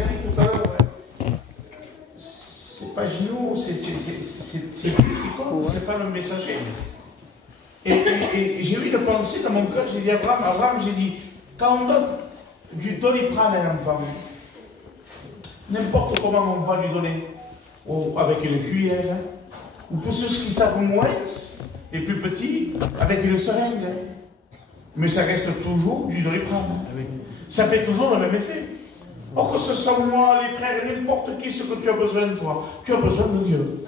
dit tout à l'heure, c'est pas Gino, c'est lui qui compte, c'est pas le messager. Et j'ai eu une pensée dans mon cœur, j'ai dit à Abraham, j'ai dit, quand on donne du doliprane à un enfant, n'importe comment on va lui donner, avec une cuillère, ou pour ceux qui savent moins, les plus petits, avec une seringue. Mais ça reste toujours du doliprane. Ça fait toujours le même effet. Or que ce soit moi, les frères, n'importe qui, ce que tu as besoin de toi, tu as besoin de Dieu.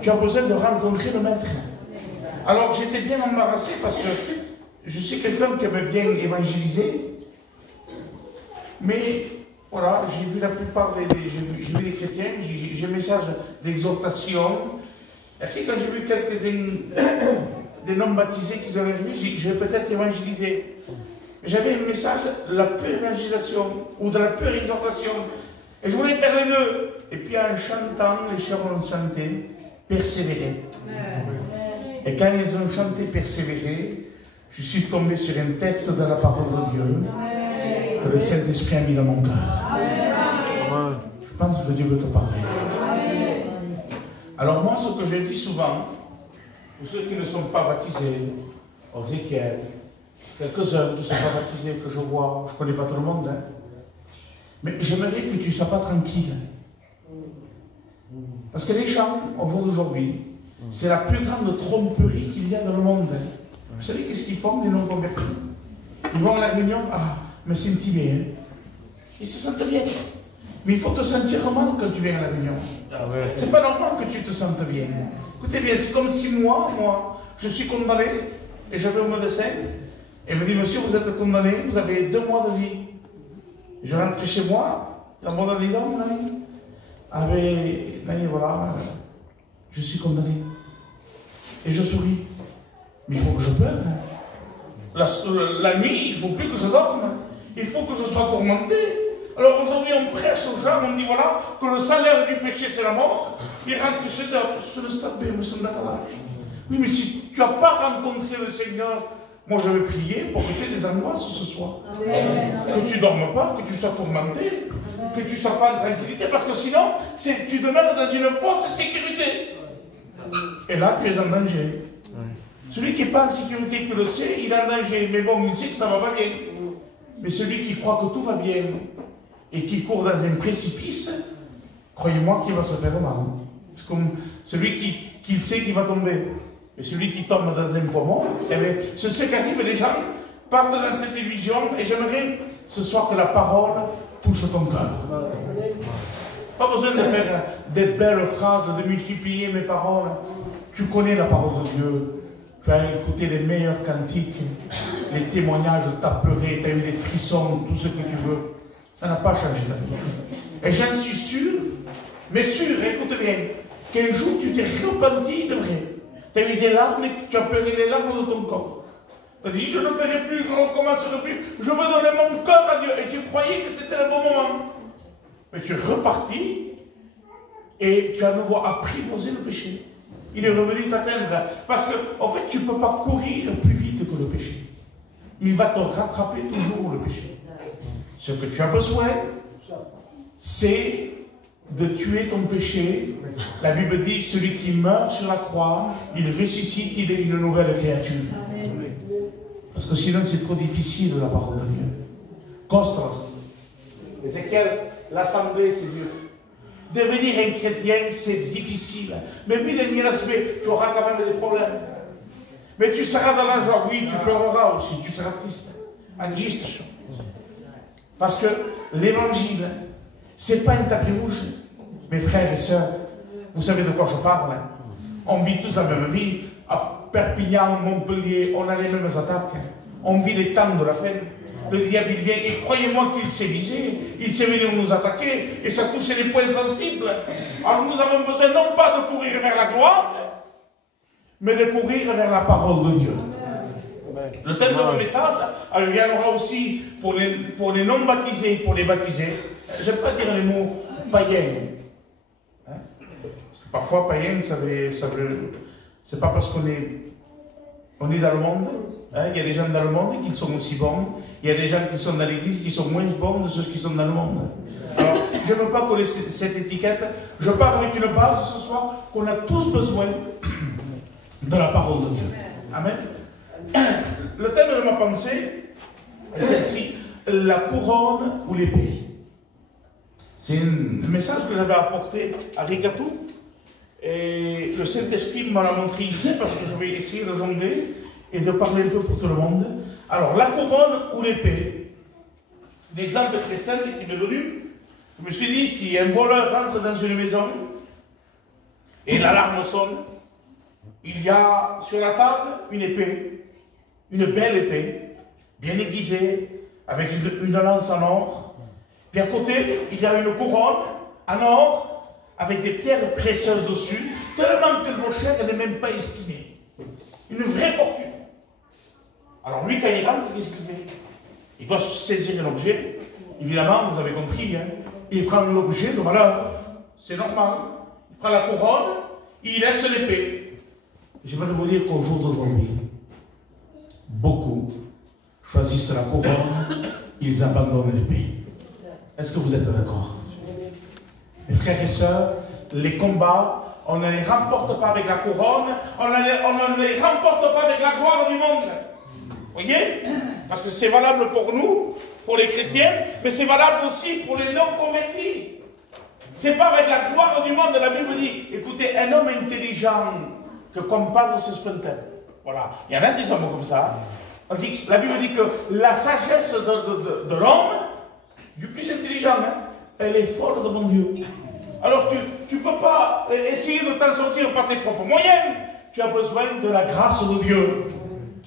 Tu as besoin de rencontrer le Maître. Alors j'étais bien embarrassé parce que je suis quelqu'un qui aime bien évangéliser. Mais voilà, j'ai vu la plupart j'ai vu des chrétiens, j'ai un message d'exhortation. Et quand j'ai vu quelques-uns des non-baptisés qui avaient vu, je vais peut-être évangéliser. J'avais un message de la pure évangélisation ou de la pure exhortation. Et je voulais faire les deux. Et puis en chantant, les chœurs ont chanté, persévérer. Et quand ils ont chanté persévérer, je suis tombé sur un texte de la parole de Dieu que le Saint-Esprit a mis dans mon cœur. Je pense que Dieu veut te parler. Alors moi, ce que je dis souvent, pour ceux qui ne sont pas baptisés, Ézéchiel, quelques-uns qui ne sont pas baptisés, que je vois, je ne connais pas tout le monde, hein. Mais j'aimerais que tu ne sois pas tranquille. Parce que les gens, au jour d'aujourd'hui, c'est la plus grande tromperie qu'il y a dans le monde. Hein. Vous savez qu'est-ce qu'ils font, les non-convertis? Ils vont à la réunion, ah, mais c'est intimé. Hein. Ils se sentent bien. Mais il faut te sentir mal quand tu viens à la réunion. C'est pas normal que tu te sentes bien. Écoutez bien, c'est comme si moi, je suis condamné, et je vais au médecin, et il me dit, monsieur, vous êtes condamné, vous avez 2 mois de vie. Je rentre chez moi, dans mon dents, voilà, je suis condamné. Et je souris. Mais il faut que je pleure. La nuit, il ne faut plus que je dorme. Il faut que je sois tourmenté. Alors aujourd'hui, on prêche aux gens, on dit voilà, que le salaire du péché, c'est la mort. Ils rentrent sur le stade B, oui, mais si tu n'as pas rencontré le Seigneur, moi je vais prier pour que tu aies des angoisses ce soir. Que tu ne dormes pas, que tu sois tourmenté, que tu ne sois pas en tranquillité, parce que sinon, tu demeures dans une fausse sécurité. Et là, tu es en danger. Celui qui n'est pas en sécurité, qui le sait, il est en danger. Mais bon, il sait que ça ne va pas bien. Mais celui qui croit que tout va bien et qui court dans un précipice, croyez-moi qu'il va se faire mal. C'est comme celui qui sait qu'il va tomber. Et celui qui tombe dans un poumon, eh bien, c'est ce qui arrive, les gens partent dans cette illusion, et j'aimerais ce soir que la parole touche ton cœur. Pas besoin de faire des belles phrases, de multiplier mes paroles. Tu connais la parole de Dieu. Tu as écouté les meilleurs cantiques, les témoignages, tu as pleuré, tu as eu des frissons, tout ce que tu veux. Ça n'a pas changé ta vie. Et j'en suis sûr, mais sûr, écoute bien, qu'un jour tu t'es repenti de vrai. Tu as eu des larmes et tu as pleuré les larmes de ton corps. Tu as dit, je ne ferai plus, je ne recommencerai plus, je veux donner mon cœur à Dieu. Et tu croyais que c'était le bon moment. Mais tu es reparti et tu as à nouveau apprivoisé le péché. Il est revenu t'atteindre. Parce qu'en fait, tu ne peux pas courir plus vite que le péché. Il va te rattraper toujours, le péché. Ce que tu as besoin, c'est de tuer ton péché. La Bible dit, celui qui meurt sur la croix, il ressuscite, il est une nouvelle créature. Parce que sinon, c'est trop difficile, la parole de Dieu. Constance. Ézéchiel, l'assemblée, c'est dur. Devenir un chrétien, c'est difficile. Mais tu auras quand même des problèmes. Mais tu seras dans la joie, oui, tu pleureras aussi, tu seras triste. Parce que l'évangile, ce n'est pas un tapis rouge. Mes frères et sœurs, vous savez de quoi je parle. Hein? On vit tous la même vie. À Perpignan, Montpellier, on a les mêmes attaques. On vit les temps de la fin. Le diable il vient et croyez-moi qu'il s'est visé. Il s'est venu nous attaquer et ça touche les points sensibles. Alors nous avons besoin non pas de courir vers la gloire, mais de courir vers la parole de Dieu. Le thème de mon message, il viendra aussi pour les non-baptisés, pour les baptisés. Je n'aime pas dire les mots païens. Hein? Parfois, païen, c'est pas parce qu'on est dans le monde. Hein? Il y a des gens dans le monde qui sont aussi bons. Il y a des gens qui sont dans l'église qui sont moins bons de ceux qui sont dans le monde. je ne veux pas coller cette étiquette. Je pars avec une base ce soir qu'on a tous besoin de la parole de Dieu. Amen. Le thème de ma pensée est celle-ci, la couronne ou l'épée. C'est le message que j'avais apporté à Rigatou. Et le Saint-Esprit m'a montré ici parce que je vais essayer de jongler et de parler un peu pour tout le monde. Alors, la couronne ou l'épée. L'exemple très simple qui m'est venu. Je me suis dit, si un voleur rentre dans une maison et l'alarme sonne, il y a sur la table une épée, une belle épée, bien aiguisée, avec une lance en or. Puis à côté, il y a une couronne en or, avec des pierres précieuses dessus, tellement que vos chers n'est même pas estimée. Une vraie fortune. Alors lui, quand il rentre, qu'est-ce qu'il fait? Il doit saisir un objet. Évidemment, vous avez compris, hein, il prend l'objet de valeur. C'est normal. Il prend la couronne, il laisse l'épée. J'aimerais vous dire qu'au jour d'aujourd'hui, beaucoup choisissent la couronne, ils abandonnent l'épée. Est-ce que vous êtes d'accord? Mes frères et sœurs, les combats, on ne les remporte pas avec la couronne, on ne les remporte pas avec la gloire du monde. Vous voyez? Parce que c'est valable pour nous, pour les chrétiens, mais c'est valable aussi pour les non-convertis. C'est pas avec la gloire du monde, la Bible dit, écoutez, un homme intelligent que compare ses sprinters. Voilà. Il y en a des hommes comme ça. La Bible dit que la sagesse de l'homme, du plus intelligent, hein, elle est folle devant Dieu. Alors tu ne peux pas essayer de t'en sortir par tes propres moyens. Tu as besoin de la grâce de Dieu.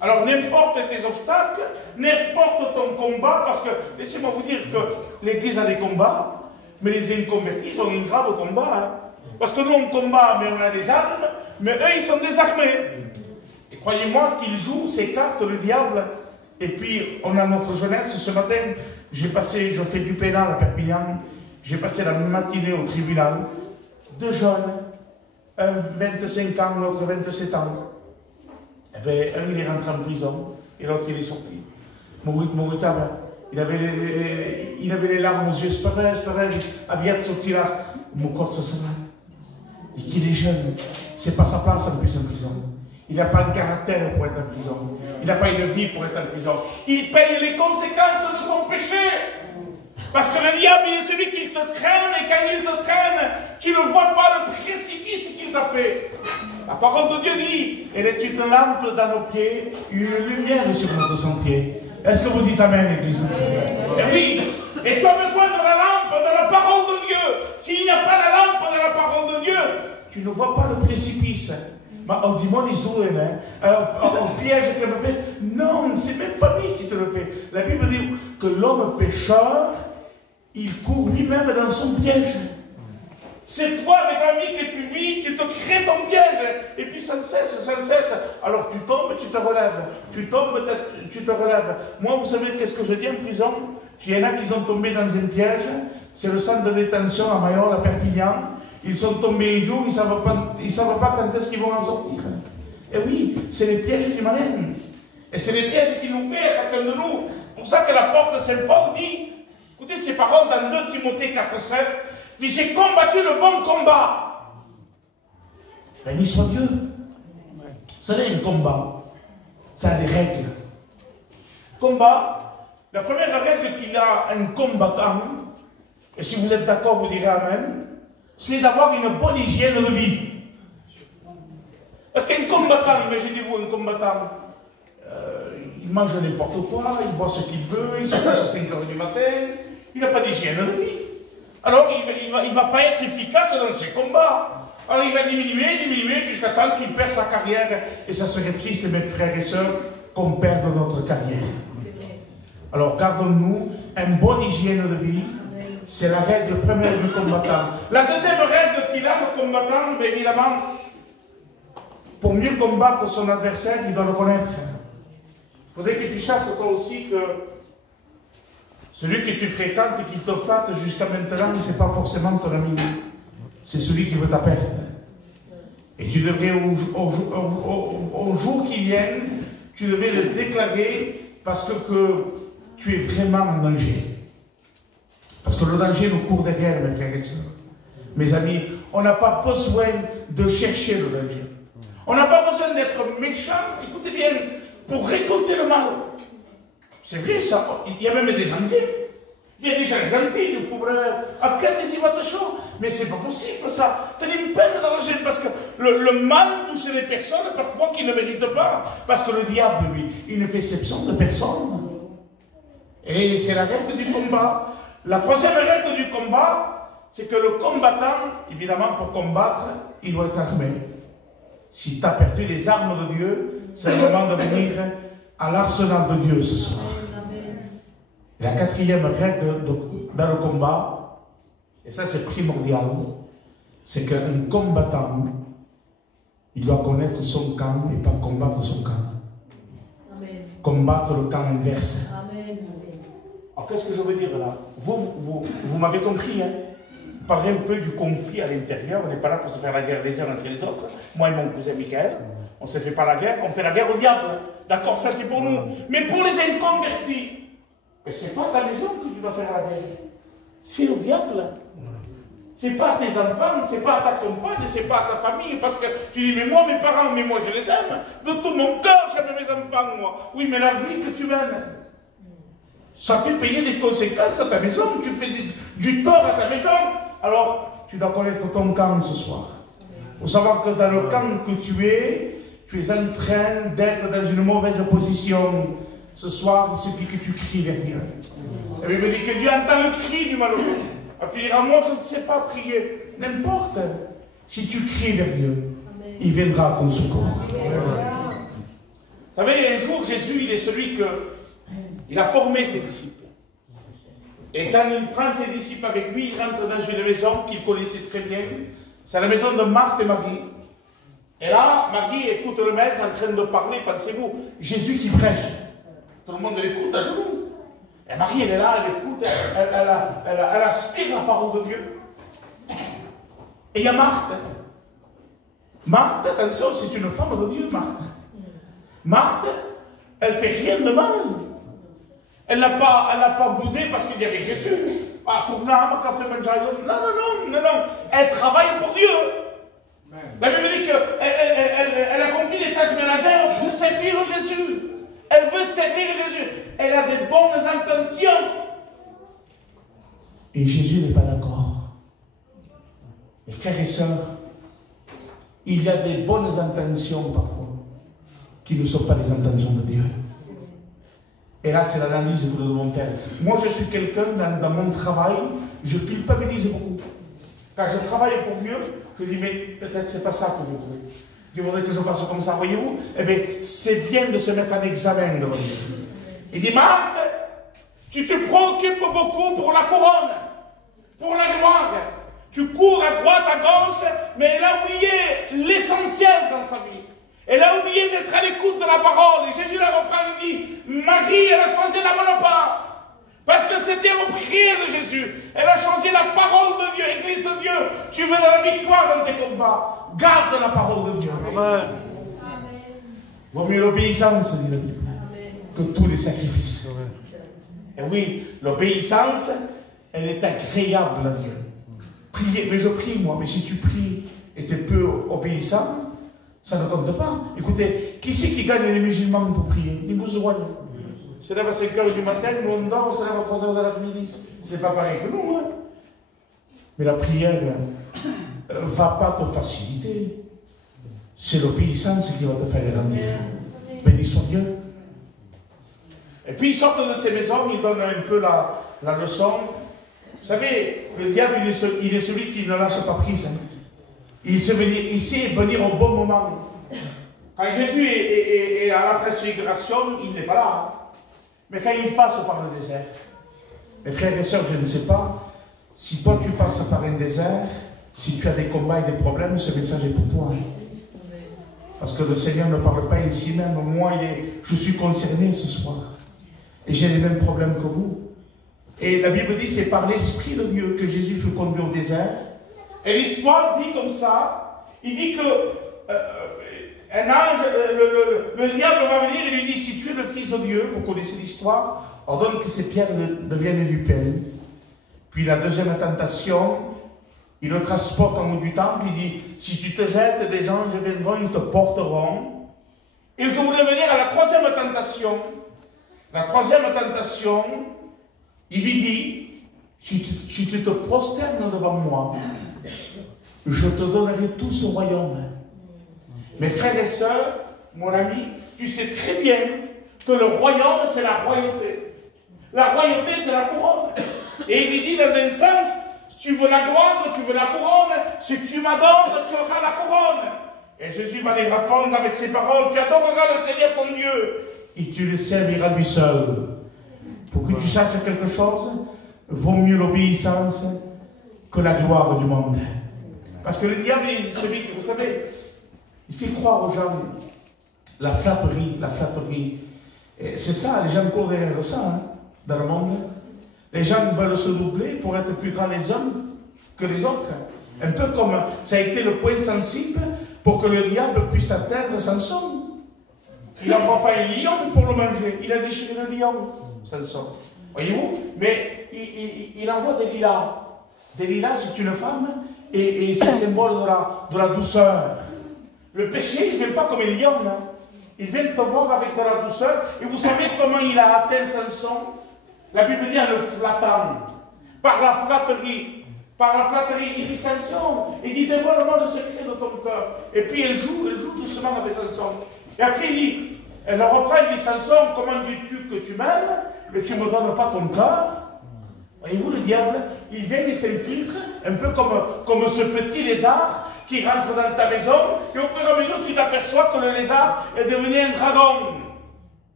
Alors n'importe tes obstacles, n'importe ton combat, parce que laissez-moi vous dire que l'Église a des combats, mais les inconvertis ont un grave combat. Hein. Parce que nous on combat, mais on a des armes, mais eux ils sont désarmés. Et croyez-moi qu'ils jouent ces cartes, le diable. Et puis on a notre jeunesse ce matin. Je fais du pénal à Perpignan. J'ai passé la matinée au tribunal. Deux jeunes, un 25 ans, l'autre 27 ans. Eh bien, un il est rentré en prison et l'autre il est sorti. Mauritable, il avait les larmes aux yeux. Spérez, abiat sortira. Mon corps se sera. Il dit qu'il est jeune, c'est pas sa place en plus en prison. Il n'a pas de caractère pour être en prison. Il n'a pas une vie pour être en prison. Il paye les conséquences de son péché. Parce que le diable, il est celui qui te traîne, et quand il te traîne, tu ne vois pas le précipice qu'il t'a fait. La parole de Dieu dit, elle est une lampe dans nos pieds, une lumière sur notre sentier. Est-ce que vous dites Amen, l'Église? Et oui, et tu as besoin de la lampe, de la parole de Dieu. S'il n'y a pas la lampe de la parole de Dieu, tu ne vois pas le précipice. Mais on dit, moi, les zones, on piège qu'elle me fait. Non, c'est même pas lui qui te le fait. La Bible dit que l'homme pécheur, il court lui-même dans son piège. C'est toi, avec la vie que tu vis, tu te crées ton piège. Et puis sans cesse. Alors tu tombes, tu te relèves. Tu tombes, tu te relèves. Moi, vous savez qu'est-ce que je dis en prison? Il y en a qui sont tombés dans un piège. C'est le centre de détention à Mayol, à Perpignan. Ils sont tombés un jour, ils ne savent pas quand est-ce qu'ils vont en sortir. Et oui, c'est les pièges du malin. Et c'est les pièges qui nous fait à chacun de nous. C'est pour ça que l'apôtre Saint Paul dit, écoutez ces paroles dans 2 Timothée 4,7, dit, j'ai combattu le bon combat. Béni soit Dieu. Vous savez, un combat, ça a des règles. Combat, la première règle qu'il a un combattant, et si vous êtes d'accord, vous direz Amen, c'est d'avoir une bonne hygiène de vie. Parce qu'un combattant, imaginez-vous un combattant, il mange n'importe quoi, il boit ce qu'il veut, il se couche à 5 h du matin, il n'a pas d'hygiène de vie. Alors il ne va pas être efficace dans ses combats. Alors il va diminuer jusqu'à temps qu'il perd sa carrière. Et ça serait triste, mes frères et sœurs, qu'on perde notre carrière. Alors gardons-nous une bonne hygiène de vie. C'est la règle première du combattant. La deuxième règle qu'il a, le combattant, bien évidemment, pour mieux combattre son adversaire, il doit le connaître. Il faudrait que tu saches toi aussi que celui que tu fréquentes et qui te flatte jusqu'à maintenant, ce n'est pas forcément ton ami. C'est celui qui veut ta perte. Et tu devrais, au jour qui vient, tu devrais le déclarer parce que tu es vraiment en danger. Parce que le danger nous court derrière, mes frères et sœurs. Mes amis, on n'a pas besoin de chercher le danger. On n'a pas besoin d'être méchant, écoutez bien, pour récolter le mal. C'est vrai, ça. Il y a même des gentils. Il y a des gens gentils, du pauvre. À quel niveau de chaud? Mais c'est pas possible, ça. T'as une peine dans la gêne, parce que le mal touche les personnes, parfois, qui ne méritent pas. Parce que le diable, lui, il ne fait exception de personne. Et c'est la règle du combat. La troisième règle du combat, c'est que le combattant, évidemment, pour combattre, il doit être armé. Si tu as perdu les armes de Dieu, c'est le moment de venir à l'arsenal de Dieu ce soir. Et la quatrième règle dans le combat, et ça c'est primordial, c'est qu'un combattant, il doit connaître son camp et pas combattre son camp. Amen. Combattre le camp inverse. Amen. Alors qu'est-ce que je veux dire là? Vous m'avez compris, hein? Parler un peu du conflit à l'intérieur. On n'est pas là pour se faire la guerre les uns entre les autres. Moi et mon cousin Michael, on ne se fait pas la guerre, on fait la guerre au diable. D'accord, ça c'est pour nous. Mais pour les inconvertis, ce n'est pas ta maison que tu dois faire la guerre. C'est au diable. Ce n'est pas à tes enfants, ce n'est pas à ta compagne, ce n'est pas à ta famille. Parce que tu dis, mais moi, mes parents, mais moi je les aime. De tout mon cœur, j'aime mes enfants, moi. Oui, mais la vie que tu mènes, ça fait payer des conséquences à ta maison. Tu fais du tort à ta maison. Alors, tu dois connaître ton camp ce soir. Il faut savoir que dans le camp que tu es en train d'être dans une mauvaise position. Ce soir, il suffit que tu cries vers Dieu. La Bible dit que Dieu entend le cri du malheureux. Tu diras, moi je ne sais pas prier. N'importe. Si tu cries vers Dieu, il viendra à ton secours. Vous savez, un jour, Jésus, il est celui il a formé ses disciples. Et quand il prend ses disciples avec lui, il rentre dans une maison qu'il connaissait très bien. C'est la maison de Marthe et Marie. Et là, Marie écoute le maître en train de parler, pensez-vous, Jésus qui prêche. Tout le monde l'écoute à genoux. Et Marie, elle est là, elle écoute, elle aspire la parole de Dieu. Et il y a Marthe. Marthe, attention, c'est une femme de Dieu, Marthe. Marthe, elle ne fait rien de mal. Elle n'a pas boudé parce qu'il y avait Jésus. Ah, pour l'âme, café, manjaïot. Non. Elle travaille pour Dieu. La Bible dit qu'elle accomplit les tâches ménagères pour servir Jésus. Elle veut servir Jésus. Elle a des bonnes intentions. Et Jésus n'est pas d'accord. Mes frères et sœurs, il y a des bonnes intentions parfois qui ne sont pas les intentions de Dieu. Et là, c'est l'analyse que nous devons faire. Moi, je suis quelqu'un, dans mon travail, je culpabilise beaucoup. Quand je travaille pour Dieu, je dis, mais peut-être c'est pas ça que vous voulez. Dieu voudrait que je fasse comme ça, voyez-vous? Eh bien, c'est bien de se mettre en examen devant Dieu. Il dit, Marthe, tu te préoccupes beaucoup pour la couronne, pour la gloire. Tu cours à droite, à gauche, mais elle a oublié l'essentiel dans sa vie. Elle a oublié d'être à l'écoute de la parole. Et Jésus la reprend et dit, Marie, elle a choisi la bonne part. Parce que c'était au prière de Jésus. Elle a choisi la parole de Dieu, Église de Dieu. Tu veux de la victoire dans tes combats. Garde la parole de Dieu. Amen. Vaut mieux l'obéissance, dit la Bible, que tous les sacrifices. Et oui, l'obéissance, elle est agréable à Dieu. Prier, mais je prie moi, mais si tu pries et tu es peu obéissant, ça ne compte pas. Écoutez, qui c'est qui gagne les musulmans pour prier? Les musulmans. On se lève à 5 h du matin, nous on dort, on se lève à 3 h de l'après-midi. C'est pas pareil que nous, hein. Mais la prière ne va pas te faciliter. C'est l'obéissance qui va te faire grandir. Béni soit Dieu. Et puis ils sortent de ces maisons, ils donnent un peu la leçon. Vous savez, le diable, il est celui qui ne lâche pas prise. Hein. Il sait venir au bon moment. Quand Jésus est à la transfiguration, il n'est pas là. Hein. Mais quand il passe par le désert, mes frères et sœurs, je ne sais pas, si toi tu passes par un désert, si tu as des combats et des problèmes, ce message est pour toi. Parce que le Seigneur ne parle pas ici même. Moi, je suis concerné ce soir. Et j'ai les mêmes problèmes que vous. Et la Bible dit, c'est par l'Esprit de Dieu que Jésus fut conduit au désert. Et l'histoire dit comme ça, il dit que un ange, le diable va venir et lui dit, si tu es le Fils de Dieu, vous connaissez l'histoire, ordonne que ces pierres deviennent du pain. Puis la deuxième tentation, il le transporte en haut du temple, il dit, si tu te jettes, des anges viendront, ils te porteront. Et je voulais venir à la troisième tentation. La troisième tentation, il lui dit, si tu te prosternes devant moi, je te donnerai tout ce royaume. Mes frères et sœurs, mon ami, tu sais très bien que le royaume, c'est la royauté. La royauté, c'est la couronne. Et il lui dit dans un sens, si tu veux la gloire, tu veux la couronne, si tu m'adores, tu auras la couronne. Et Jésus va lui répondre avec ces paroles, tu adoreras le Seigneur ton Dieu, et tu le serviras lui seul. Pour que tu saches quelque chose, vaut mieux l'obéissance que la gloire du monde. Parce que le diable, est celui que vous savez, il fait croire aux gens la flatterie, la flatterie. C'est ça, les gens courent derrière ça, hein, dans le monde. Les gens veulent se doubler pour être plus grands les hommes que les autres. Un peu comme ça a été le point sensible pour que le diable puisse atteindre Samson. Il n'envoie pas un lion pour le manger, il a déchiré le lion, Samson. Voyez-vous? Mais il envoie des lilas. Des lilas, c'est une femme, et c'est le symbole de la douceur. Le péché, il ne vient pas comme un lion. Hein. Il vient te voir avec de la douceur. Et vous savez comment il a atteint Samson? La Bible dit en le flattant. Par la flatterie. Par la flatterie, il dit Samson. Il dit dévoile-moi le secret de ton cœur. Et puis elle joue doucement avec Samson. Et après il dit, elle le reprend, il dit Samson, comment dis-tu que tu m'aimes, mais tu ne me donnes pas ton cœur? Voyez-vous, le diable, il vient et s'infiltre, un peu comme ce petit lézard qui rentre dans ta maison, et au fur et à mesure, tu t'aperçois que le lézard est devenu un dragon.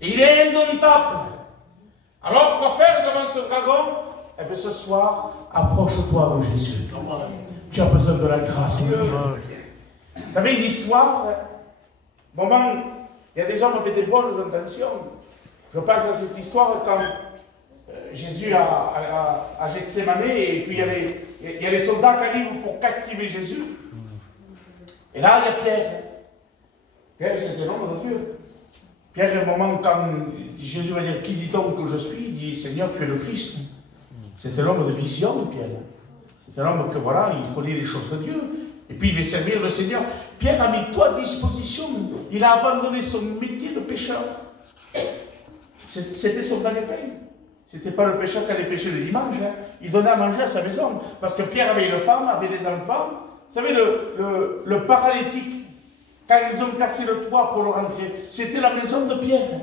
Et il est indomptable. Alors, quoi faire devant ce dragon? Eh bien, ce soir, approche-toi de Jésus. Tu as besoin de la grâce de Dieu. Vous savez, une histoire, moment, il y a des gens qui avaient des bonnes intentions. Je pense à cette histoire quand Jésus à Gethsémane, et puis il y a les soldats qui arrivent pour captiver Jésus. Et là, il y a Pierre. Pierre, c'est l'homme de Dieu. Pierre, à un moment, quand Jésus va dire, qui dit-on que je suis? Il dit, Seigneur, tu es le Christ. C'était l'homme de vision, Pierre. C'était l'homme que, voilà, il connaît les choses de Dieu. Et puis, il veut servir le Seigneur. Pierre a mis tout à disposition. Il a abandonné son métier de pécheur. C'était son gagne-pain. Ce n'était pas le pécheur qui allait pécher le dimanche. Hein. Il donnait à manger à sa maison. Parce que Pierre avait une femme, avait des enfants. Vous savez, le paralytique, quand ils ont cassé le toit pour le rentrer, c'était la maison de Pierre.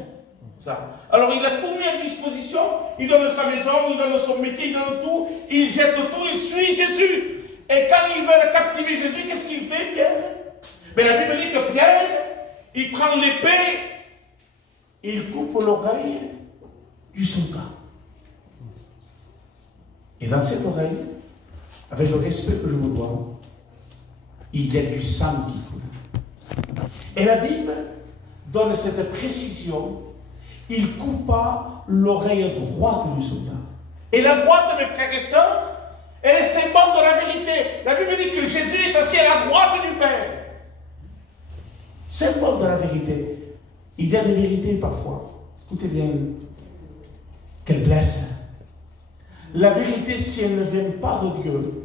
Ça. Alors il a tout mis à disposition. Il donne sa maison, il donne son métier, il donne tout. Il jette tout, il suit Jésus. Et quand ils veulent captiver Jésus, qu'est-ce qu'il fait, Pierre? Mais la Bible dit que Pierre, il prend l'épée, il coupe l'oreille du soldat. Et dans cette oreille, avec le respect que je vous dois, il y a du sang qui coule. Et la Bible donne cette précision, il coupa l'oreille droite du soldat. Et la droite, mes frères et sœurs, elle est symbole de la vérité. La Bible dit que Jésus est assis à la droite du Père. Symbole de la vérité. Il y a des vérités parfois, écoutez bien, qu'elles blessent. La vérité, si elle ne vient pas de Dieu,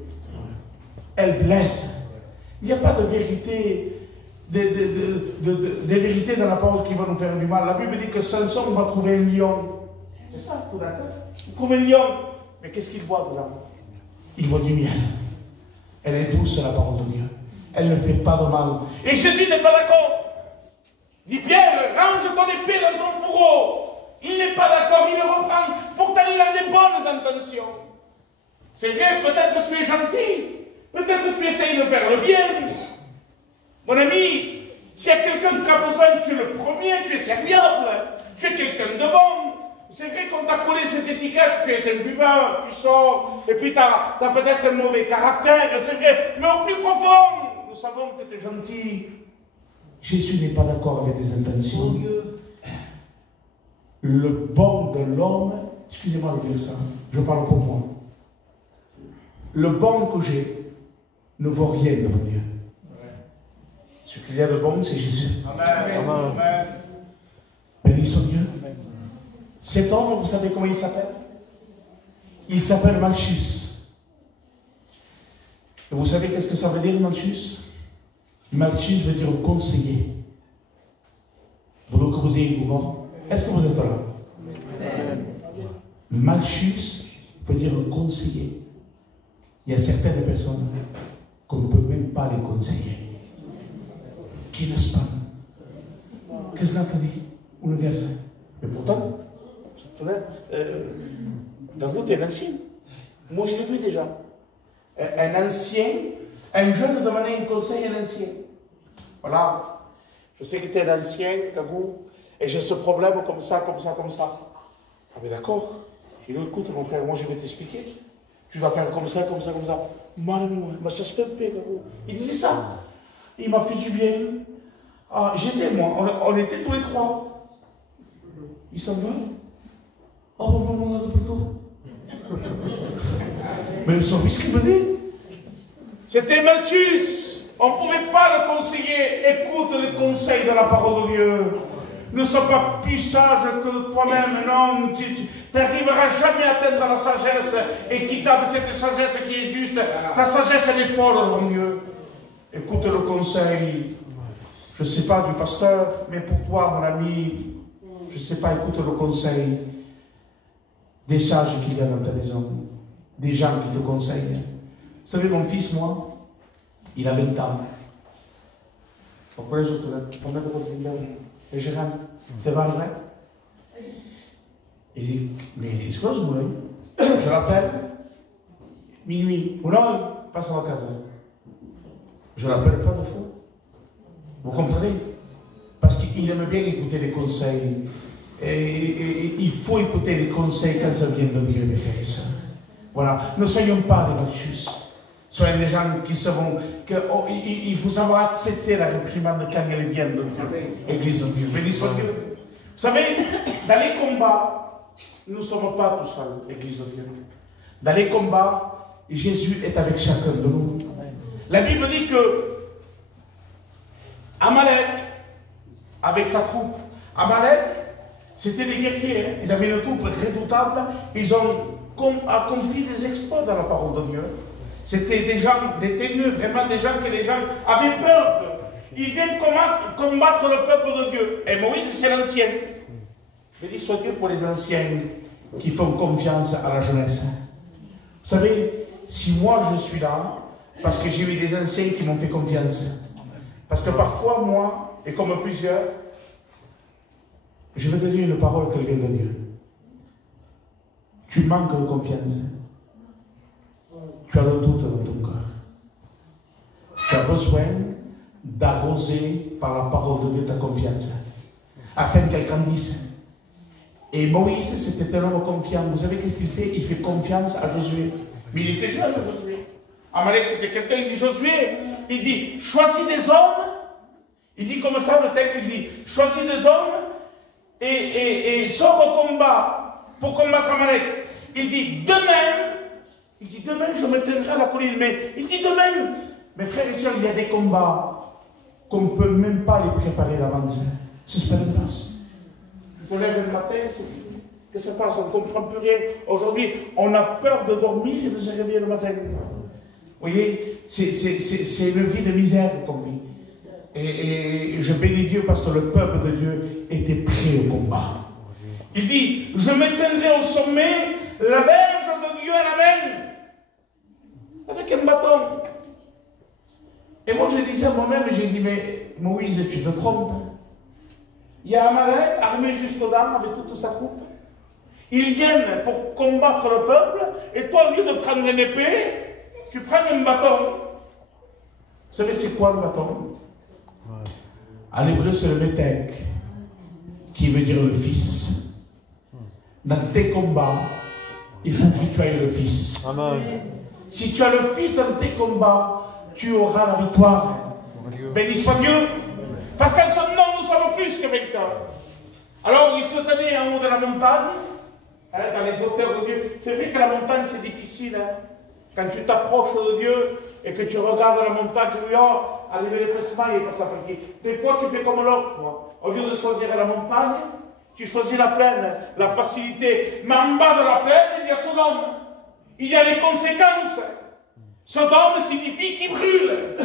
elle blesse. Il n'y a pas de vérité, des vérités dans la parole qui vont nous faire du mal. La Bible dit que Samson va trouver un lion. C'est ça, tout d'accord. Il trouve un lion. Mais qu'est-ce qu'il voit dedans? Il voit du miel. Elle est douce, la parole de Dieu. Elle ne fait pas de mal. Et Jésus n'est pas d'accord. Il dit, Pierre, range ton épée dans ton fourreau. Il n'est pas d'accord, il le reprend. Pourtant, il a des bonnes intentions. C'est vrai, peut-être que tu es gentil. Peut-être que tu essayes de faire le bien. Mon ami, s'il y a quelqu'un qui a besoin, tu es le premier, tu es serviable. Tu es quelqu'un de bon. C'est vrai qu'on t'a collé cette étiquette, tu es un buveur, tu sors, et puis tu as peut-être un mauvais caractère, c'est vrai. Mais au plus profond, nous savons que tu es gentil. Jésus n'est pas d'accord avec tes intentions. Le bon de l'homme, excusez-moi de dire ça, je parle pour moi. Le bon que j'ai ne vaut rien devant Dieu. Ce qu'il y a de bon, c'est Jésus. Amen. Amen. Béni soit Dieu. Cet homme, vous savez comment il s'appelle? Il s'appelle Malchus. Et vous savez qu'est-ce que ça veut dire, Malchus? Malchus veut dire conseiller. Vous que vous ayez Google. Est-ce que vous êtes là? Malchus veut dire conseiller. Il y a certaines personnes qu'on ne peut même pas les conseiller. Qui n'est-ce pas? Qu'est-ce que ça te dit? Une guerre. Mais pourtant, Gabou, tu es un ancien. Moi, je l'ai vu déjà. Un ancien, un jeune demandait un conseil à un ancien. Voilà. Je sais que tu es un ancien, Gabou, et j'ai ce problème comme ça, comme ça, comme ça. Ah, mais d'accord. J'ai dit, écoute, mon frère, moi, je vais t'expliquer. Tu vas faire comme ça, comme ça, comme ça. Mais ça se fait paix, Gabou. Il disait ça. Il m'a fait du bien. Ah, j'étais, moi, on était tous les trois. Il s'en va. Oh, maman, on a de plutôt. Mais le service qu'il me dit, c'était Malchus. On ne pouvait pas le conseiller. Écoute le conseil de la parole de Dieu. Ne sois pas plus sage que toi-même. Non, tu n'arriveras jamais à atteindre la sagesse équitable, cette sagesse qui est juste. Ta sagesse, elle est folle devant Dieu. Écoute le conseil. Je ne sais pas du pasteur, mais pour toi, mon ami, je ne sais pas, écoute le conseil des sages qu'il y a dans ta maison, des gens qui te conseillent. Vous savez, mon fils, moi, il a 20 ans. Pourquoi je te l'ai et je rentre, c'est pas vrai? Il dit, mais excuse-moi, je l'appelle, minuit, ou non, passe à la casa. Je ne l'appelle pas de fois. Vous comprenez? Parce qu'il aime bien écouter les conseils. Et il faut écouter les conseils quand ça vient de Dieu, mes frères et sœurs. Voilà. Ne soyons pas des Malchus. Soyons des gens qui savons qu'il faut savoir accepter la réprimande quand elle vient de Dieu. Église de Dieu. Béni soit Dieu. Vous savez, dans les combats, nous ne sommes pas tout seuls, Église de Dieu. Dans les combats, Jésus est avec chacun de nous. La Bible dit que Amalek, avec sa troupe, Amalek, c'était des guerriers, hein. Ils avaient une troupe redoutable, ils ont accompli des exploits dans la parole de Dieu. C'était des gens, des ténus, vraiment des gens que les gens avaient peur. Ils viennent combattre le peuple de Dieu. Et Moïse, c'est l'ancien. Béni soit Dieu pour les anciens qui font confiance à la jeunesse. Vous savez, si moi je suis là, parce que j'ai eu des anciens qui m'ont fait confiance. Parce que parfois, moi, et comme plusieurs, je vais te dire une parole qui vient de Dieu. Tu manques de confiance. Tu as le doute dans ton cœur. Tu as besoin d'arroser par la parole de Dieu ta confiance, afin qu'elle grandisse. Et Moïse, c'était un homme confiant. Vous savez qu'est-ce qu'il fait? Il fait confiance à Josué. Mais il était jeune, Josué. Amalek, c'était quelqu'un, il dit Josué, il dit, choisis des hommes. Il dit comme ça, le texte, il dit, choisis des hommes et sors au combat pour combattre Amalek. Il dit, demain, je me tiendrai à la colline. Mais il dit, demain, mes frères et sœurs, il y a des combats qu'on ne peut même pas les préparer d'avance. C'est ce qui se passe. Tu te lèves le matin, c'est fini. Qu'est-ce qui se passe? On ne comprend plus rien. Aujourd'hui, on a peur de dormir et de se réveiller le matin. Vous voyez, c'est une vie de misère qu'on vit. Et je bénis Dieu parce que le peuple de Dieu était prêt au combat. Il dit, je me tiendrai au sommet, la verge de Dieu à la main, avec un bâton. Et moi je disais à moi-même, j'ai dit, mais Moïse, tu te trompes. Il y a Amalek, armé jusqu'aux dames avec toute sa troupe. Ils viennent pour combattre le peuple, et toi, au lieu de prendre une épée, tu prends un bâton. Vous savez, c'est quoi le bâton? En hébreu, c'est le métèque, qui veut dire le fils. Dans tes combats, il faut que tu aies le fils. Amen. Si tu as le fils dans tes combats, tu auras la victoire. Béni soit Dieu. Parce qu'en son nom, nous sommes plus que vainqueurs. Alors, il se tenait en haut de la montagne, hein, dans les hauteurs de Dieu. C'est vrai que la montagne, c'est difficile. Hein. Quand tu t'approches de Dieu et que tu regardes la montagne, tu dis, oh, allez, mais il passe la partie. Des fois, tu fais comme l'autre, toi. Au lieu de choisir la montagne, tu choisis la plaine, la facilité. Mais en bas de la plaine, il y a Sodome. il y a les conséquences. Sodome signifie qu'il brûle.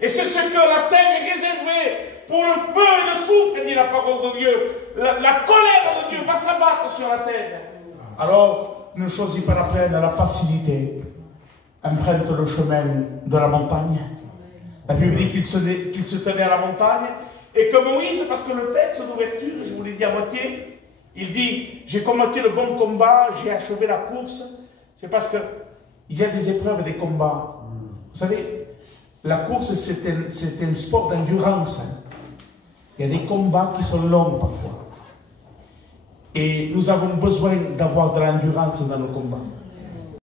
Et c'est ce que la terre est réservée pour le feu et le soufre, dit la parole de Dieu. La colère de Dieu va s'abattre sur la terre. Alors, ne choisis pas la plaine, la facilité. Emprunte le chemin de la montagne. La Bible dit qu'il se tenait à la montagne. Et que Moïse, parce que le texte d'ouverture, je vous l'ai dit à moitié, il dit, j'ai combattu le bon combat, j'ai achevé la course. C'est parce qu'il y a des épreuves et des combats. Vous savez, la course, c'est un sport d'endurance. Il y a des combats qui sont longs parfois. Et nous avons besoin d'avoir de l'endurance dans nos combats.